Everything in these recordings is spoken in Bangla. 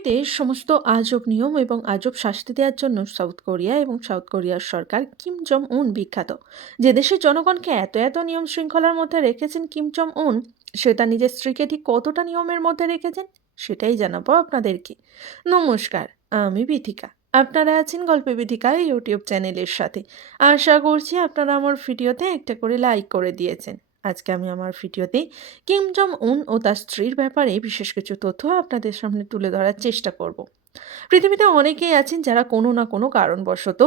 পৃথিবীতে সমস্ত আজব নিয়ম এবং আজব শাস্তি দেওয়ার জন্য সাউথ কোরিয়া এবং সাউথ কোরিয়ার সরকার কিম উন বিখ্যাত। যে দেশের জনগণকে এত এত নিয়ম শৃঙ্খলার মধ্যে রেখেছেন কিম উন সে তার নিজের স্ত্রীকে ঠিক কতটা নিয়মের মধ্যে রেখেছেন সেটাই জানাব আপনাদেরকে। নমস্কার, আমি বিথিকা। আপনারা আছেন গল্পে বিথিকা ইউটিউব চ্যানেলের সাথে। আশা করছি আপনারা আমার ভিডিওতে একটা করে লাইক করে দিয়েছেন। আজকে আমি আমার ভিডিওতে কিম জং উন ও তার স্ত্রীর ব্যাপারে বিশেষ কিছু তথ্য আপনাদের সামনে তুলে ধরার চেষ্টা করব। পৃথিবীতে অনেকেই আছেন যারা কোনো না কোনো কারণবশত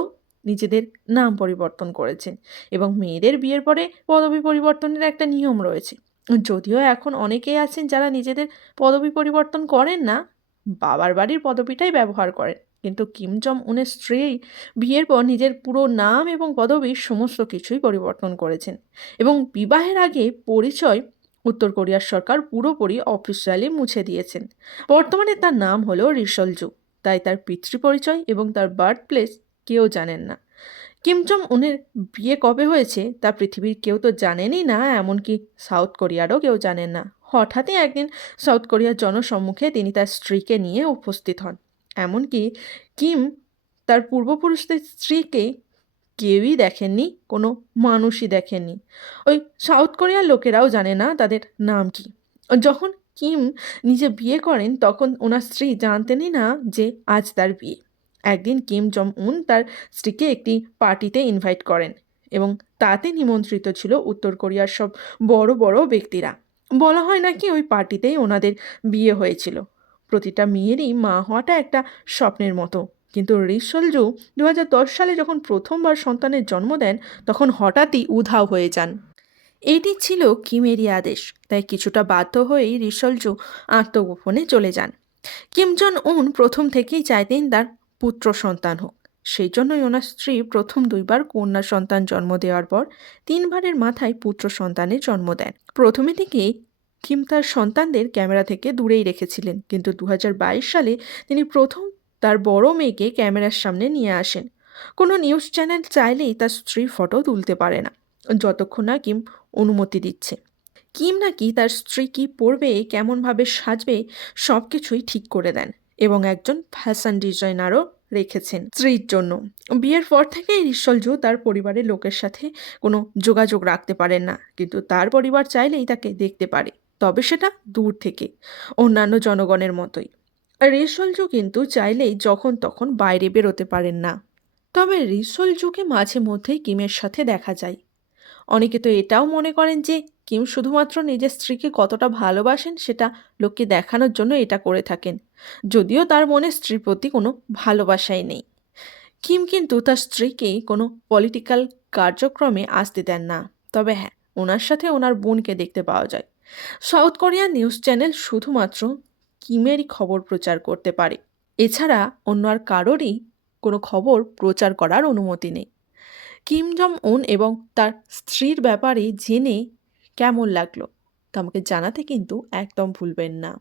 নিজেদের নাম পরিবর্তন করেছেন এবং মেয়েদের বিয়ের পরে পদবি পরিবর্তনের একটা নিয়ম রয়েছে। যদিও এখন অনেকেই আছেন যারা নিজেদের পদবি পরিবর্তন করেন না বাবার বাড়ির পদবিটাই ব্যবহার করেন। কিন্তু কিম উনের স্ত্রী বিয়ের পর নিজের পুরো নাম এবং পদবি সমস্ত কিছুই পরিবর্তন করেছেন এবং বিবাহের আগে পরিচয় উত্তর কোরিয়ার সরকার পুরোপুরি অফিসিয়ালি মুছে দিয়েছেন। বর্তমানে তার নাম হলো রিসলজু তাই তার পিতৃ পরিচয় এবং তার বার্থ প্লেস কেউ জানেন না। কিম জং উনের বিয়ে কবে হয়েছে তা পৃথিবীর কেউ তো জানেনই না, এমনকি সাউথ কোরিয়ারও কেউ জানেন না। হঠাৎই একদিন সাউথ কোরিয়ার জনসম্মুখে তিনি তার স্ত্রীকে নিয়ে উপস্থিত হন। এমনকি কিম তার পূর্বপুরুষদের স্ত্রীকে কেউই দেখেননি, কোনো মানুষই দেখেননি। ওই সাউথ কোরিয়ার লোকেরাও জানে না তাদের নাম কি। যখন কিম নিজে বিয়ে করেন, তখন ওনার স্ত্রী জানতেনই না যে আজ তার বিয়ে। একদিন কিম জং উন তার স্ত্রীকে একটি পার্টিতে ইনভাইট করেন এবং তাতে নিমন্ত্রিত ছিল উত্তর কোরিয়ার সব বড় বড় ব্যক্তিরা। বলা হয় নাকি ওই পার্টিতেই ওনাদের বিয়ে হয়েছিল। প্রতিটা মেয়েরই মা হওয়াটা একটা স্বপ্নের মতো। কিন্তু রিসলজু দু সালে যখন প্রথমবার সন্তানের জন্ম দেন, তখন হঠাৎই উধাও হয়ে যান। এটি ছিল কিমেরই আদেশ, তাই কিছুটা বাধ্য হয়েই রিসলজু আত্মগোপনে চলে যান। কিম জন উন প্রথম থেকেই চাইতেন তার পুত্র সন্তান হোক। সেই জন্যই ওনার স্ত্রী প্রথম দুইবার কন্যা সন্তান জন্ম দেওয়ার পর তিনবারের মাথায় পুত্র সন্তানের জন্ম দেন। প্রথমে থেকেই কিম তার সন্তানদের ক্যামেরা থেকে দূরেই রেখেছিলেন, কিন্তু দু হাজার বাইশ সালে তিনি প্রথম তার বড় মেয়েকে ক্যামেরার সামনে নিয়ে আসেন। কোনো নিউজ চ্যানেল চাইলেই তার স্ত্রীর ফটো তুলতে পারে না, যতক্ষণ না কিম অনুমতি দিচ্ছে। কিম নাকি তার স্ত্রী কী পরবে, কেমনভাবে সাজবে সব কিছুই ঠিক করে দেন এবং একজন ফ্যাশন ডিজাইনারও রেখেছেন স্ত্রীর জন্য। বিয়ের পর থেকেই রিসলজু তার পরিবারের লোকের সাথে কোনো যোগাযোগ রাখতে পারেন না। কিন্তু তার পরিবার চাইলেই তাকে দেখতে পারে। তবে সেটা দূর থেকে, অন্যান্য জনগণের মতোই। রিসলজু কিন্তু চাইলেই যখন তখন বাইরে বেরোতে পারেন না। তবে রিসলজুকে মাঝে মধ্যেই কিমের সাথে দেখা যায়। অনেকে তো এটাও মনে করেন যে কিম শুধুমাত্র নিজের স্ত্রীকে কতটা ভালোবাসেন সেটা লোককে দেখানোর জন্য এটা করে থাকেন। যদিও তার মনে স্ত্রীর প্রতি কোনো ভালোবাসাই নেই। কিম কিন্তু তার স্ত্রীকে কোনো পলিটিক্যাল কার্যক্রমে আসতে দেন না। তবে হ্যাঁ ওনার সাথে ওনার বোনকে দেখতে পাওয়া যায়। সাউথ কোরিয়ান নিউজ চ্যানেল শুধুমাত্র কিমেরই খবর প্রচার করতে পারে। এছাড়া অন্য আর কারোরই কোনো খবর প্রচার করার অনুমতি নেই। কিম জং উন এবং তার স্ত্রীর ব্যাপারে জেনে কেমন লাগল? তা আমাকে জানাতে কিন্তু একদম ভুলবেন না।